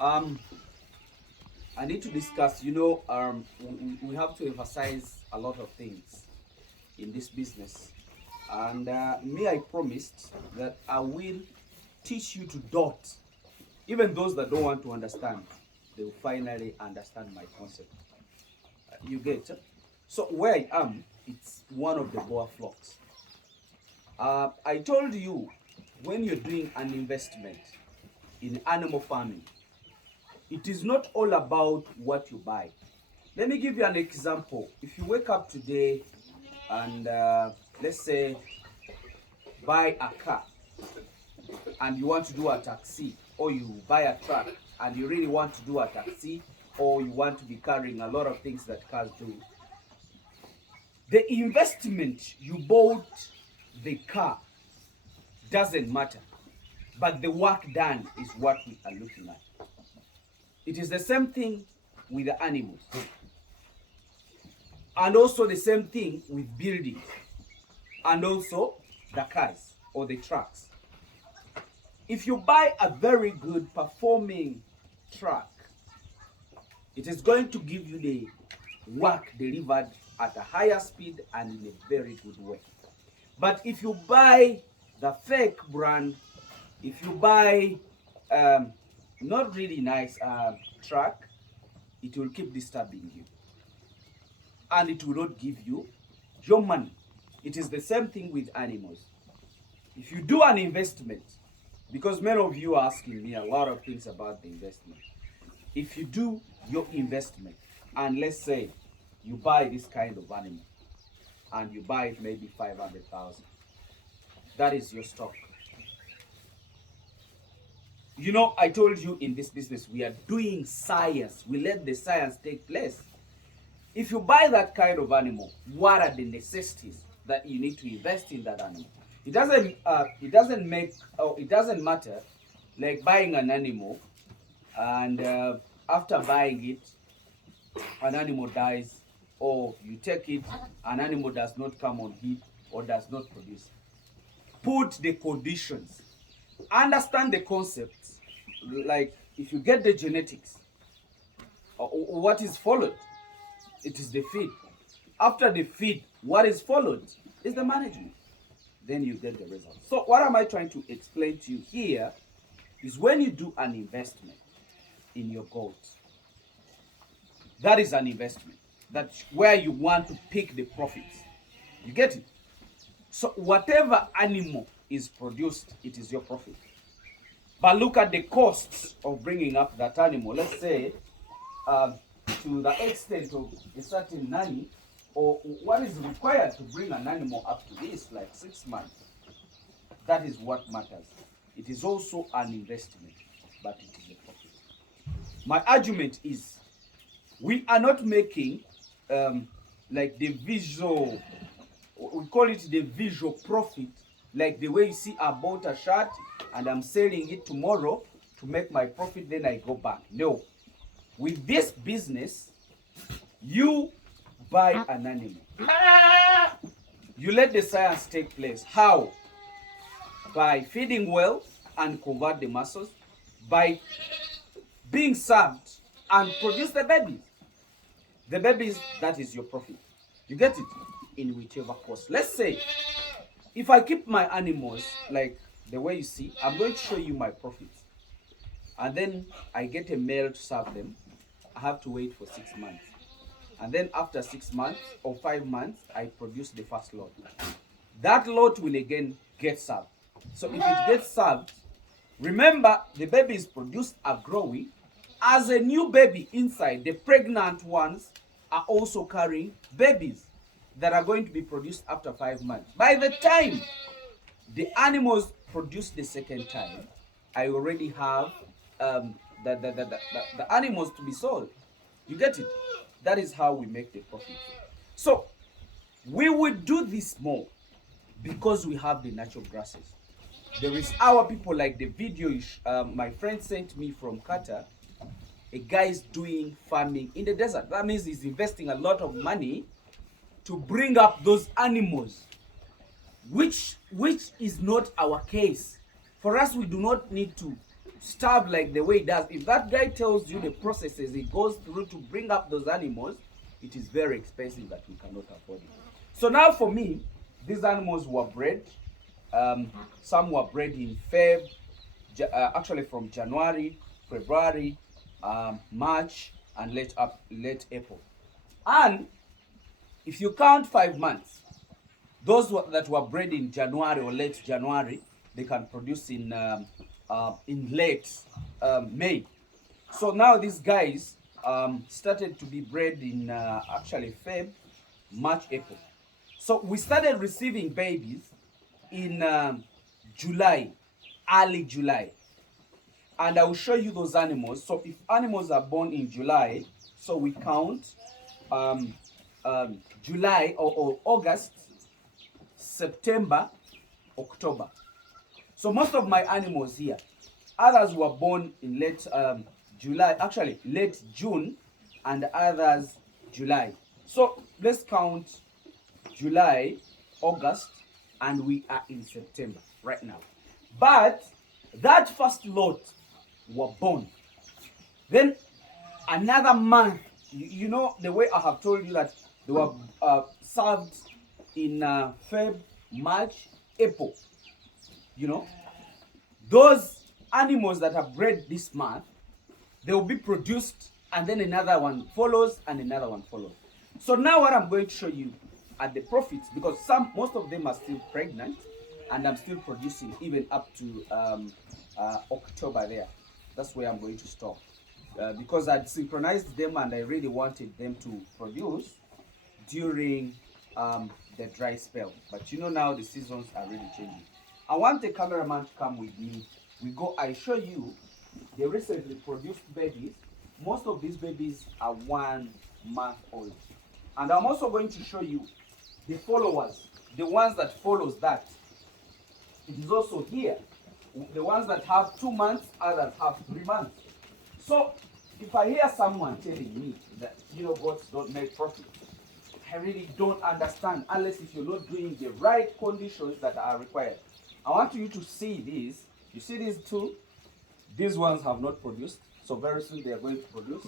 Um, I need to discuss. We have to emphasize a lot of things in this business, and me, I promised that I will teach you to dot. Even those that don't want to understand, they will finally understand my concept. You get? So where I am, it's one of the Boer flocks. I told you when you're doing an investment in animal farming, it is not all about what you buy. Let me give you an example. If you wake up today and let's say buy a car and you want to do a taxi, or you buy a truck and you really want to do a taxi, or you want to be carrying a lot of things that cars do, the investment you bought the car doesn't matter, but the work done is what we are looking at. It is the same thing with the animals, and also the same thing with buildings, and also the cars or the trucks. If you buy a very good performing truck, it is going to give you the work delivered at a higher speed and in a very good way. But if you buy the fake brand, if you buy not really nice truck, it will keep disturbing you and it will not give you your money. It is the same thing with animals. If you do an investment, because many of you are asking me a lot of things about the investment. If you do your investment and let's say you buy this kind of animal and you buy it maybe 500,000, that is your stock. You know, I told you in this business we are doing science. We let the science take place. If you buy that kind of animal, what are the necessities that you need to invest in that animal? It doesn't matter like buying an animal and after buying it, an animal dies, or you take it, an animal does not come on heat or does not produce. Put the conditions, understand the concepts. Like if you get the genetics, what is followed? It is the feed. After the feed, what is followed is the management. Then you get the result. So what am I trying to explain to you here is when you do an investment in your goats, that is an investment. That's where you want to pick the profits. You get it? So whatever animal is produced, it is your profit. But look at the costs of bringing up that animal. Let's say to the extent of a certain nanny, or what is required to bring an animal up to this, like 6 months. That is what matters. It is also an investment, but it is a profit. My argument is, we are not making like the visual, we call it the visual profit, like the way you see I bought a shirt and I'm selling it tomorrow to make my profit, then I go back. No. With this business, you buy an animal. You let the science take place. How? By feeding well and convert the muscles, by being served and produce the babies. The babies, that is your profit. You get it? In whichever cost. Let's say, if I keep my animals like the way you see, I'm going to show you my profits. And then I get a male to serve them. I have to wait for 6 months. And then after 6 months or 5 months, I produce the first lot. That lot will again get served. So if it gets served, remember the babies produced are growing. As a new baby inside, the pregnant ones are also carrying babies that are going to be produced after 5 months. By the time the animals produce the second time, I already have the animals to be sold. You get it? That is how we make the profit. So we will do this more because we have the natural grasses. There is our people, like the video my friend sent me from Qatar. A guy is doing farming in the desert. That means he's investing a lot of money to bring up those animals, which is not our case. For us, we do not need to starve like the way it does, if that guy tells you the processes he goes through to bring up those animals, it is very expensive that we cannot afford it. So now for me, these animals were bred. Some were bred in actually from January, February, March, and late April. And if you count 5 months, those that were bred in January or late January, they can produce in late May. So now these guys started to be bred in actually Feb, March, April. So we started receiving babies in July, early July. And I will show you those animals. So if animals are born in July, so we count July or August, September, October. So most of my animals here, others were born in late July, actually late June, and others July. So let's count July, August, and we are in September right now. But that first lot were born. Then another month, you know the way I have told you that they were served in Feb, March, April. You know, those animals that are bred this month, they will be produced, and then another one follows, and another one follows. So now what I'm going to show you are the profits, because most of them are still pregnant, and I'm still producing even up to October there. That's where I'm going to stop. Because I'd synchronized them and I really wanted them to produce during the dry spell. But you know now the seasons are really changing. I want the cameraman to come with me. I show you the recently produced babies. Most of these babies are 1 month old. And I'm also going to show you the followers, the ones that follows that. It is also here. The ones that have 2 months, others have 3 months. So if I hear someone telling me that, you know, goats don't make profit, I really don't understand, unless if you're not doing the right conditions that are required. I want you to see these. You see these two? These ones have not produced, so very soon they are going to produce.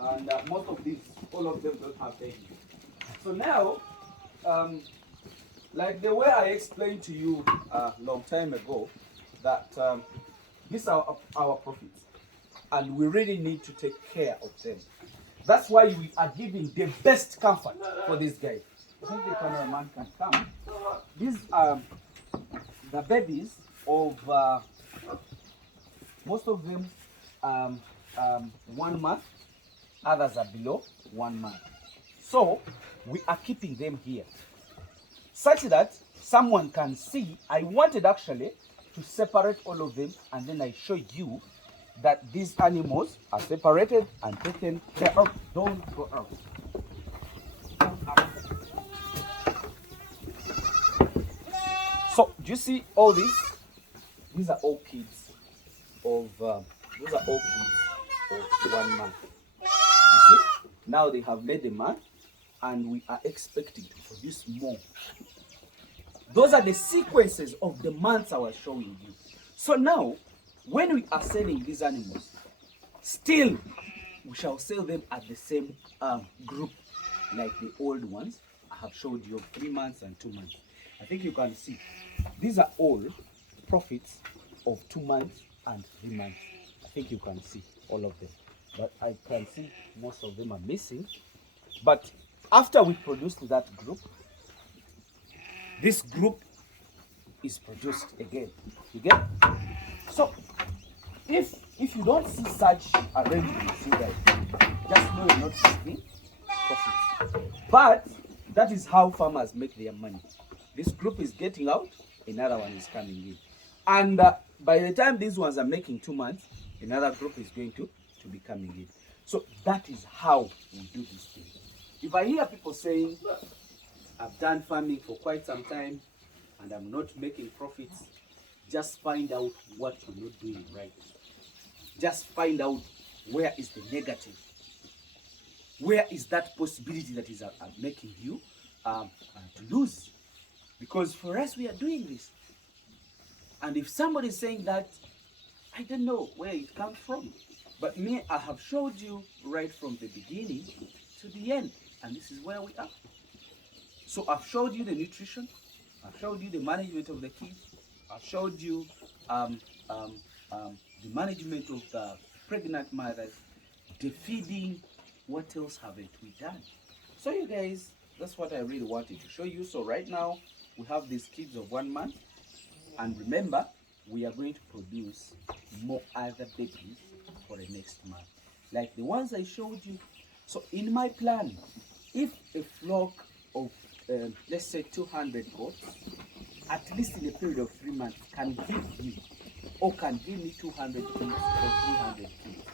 And most of these, all of them don't have babies. So now, like the way I explained to you a long time ago, that these are our profits, and we really need to take care of them. That's why we are giving the best comfort for these guys. I think the cameraman can come. These are the babies of most of them 1 month, others are below 1 month. So we are keeping them here such that someone can see. I wanted actually to separate all of them, and then I show you that these animals are separated and taken care of. Don't go out. So do you see all these? These are all kids of those are all kids of 1 month. You see, now they have made a month, and we are expecting to produce more. Those are the sequences of the months I was showing you. So now, when we are selling these animals, still we shall sell them at the same group like the old ones I have showed you of 3 months and 2 months. I think you can see these are all profits of 2 months and 3 months. I think you can see all of them, but I can see most of them are missing. But after we produced that group, this group is produced again. You get? So if you don't see such arrangements, you guys just know you're not making profits. But that is how farmers make their money. This group is getting out, another one is coming in. And by the time these ones are making 2 months, another group is going to be coming in. So that is how we do this thing. If I hear people saying, I've done farming for quite some time and I'm not making profits, just find out what you're not doing right. Just find out where is the negative. Where is that possibility that is making you to lose? Because for us, we are doing this. And if somebody is saying that I don't know where it comes from. But me, I have showed you right from the beginning to the end. And this is where we are. So I've showed you the nutrition. I've showed you the management of the kids. I've showed you um, um, the management of the pregnant mothers, the feeding. What else haven't we done? So you guys, that's what I really wanted to show you. So right now, we have these kids of 1 month. And remember, we are going to produce more other babies for the next month. Like the ones I showed you. So in my plan, if a flock of, let's say 200 goats, at least in a period of 3 months, can give you, or can give me 200 kids or 300 kids.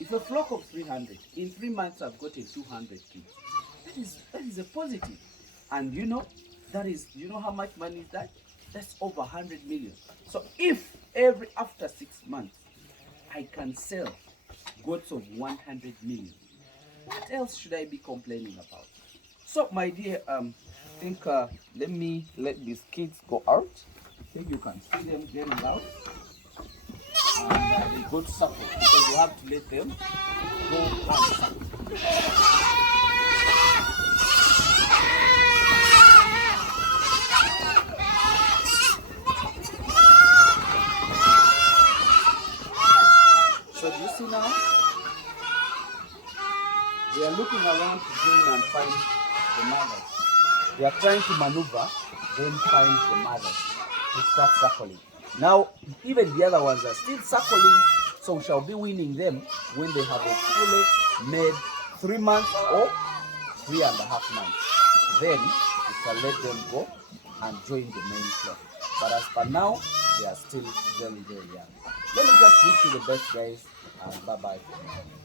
If a flock of 300, in 3 months I've gotten 200 kids. That is a positive. And you know, you know how much money is that? That's over 100 million. So if after 6 months, I can sell goats of 100 million, what else should I be complaining about? So my dear, I think let me let these kids go out. I think you can see them getting out. And they go to supper because you have to let them go and supper. So do you see now? They are looking around to bring and find the mothers. They are trying to maneuver, then find the mothers to start suckling. Now, even the other ones are still suckling, so we shall be winning them when they have a fully made 3 months or 3.5 months. Then we shall let them go and join the main flock. But as for now, they are still very, very young. Let me just wish you the best, guys, and bye-bye for now.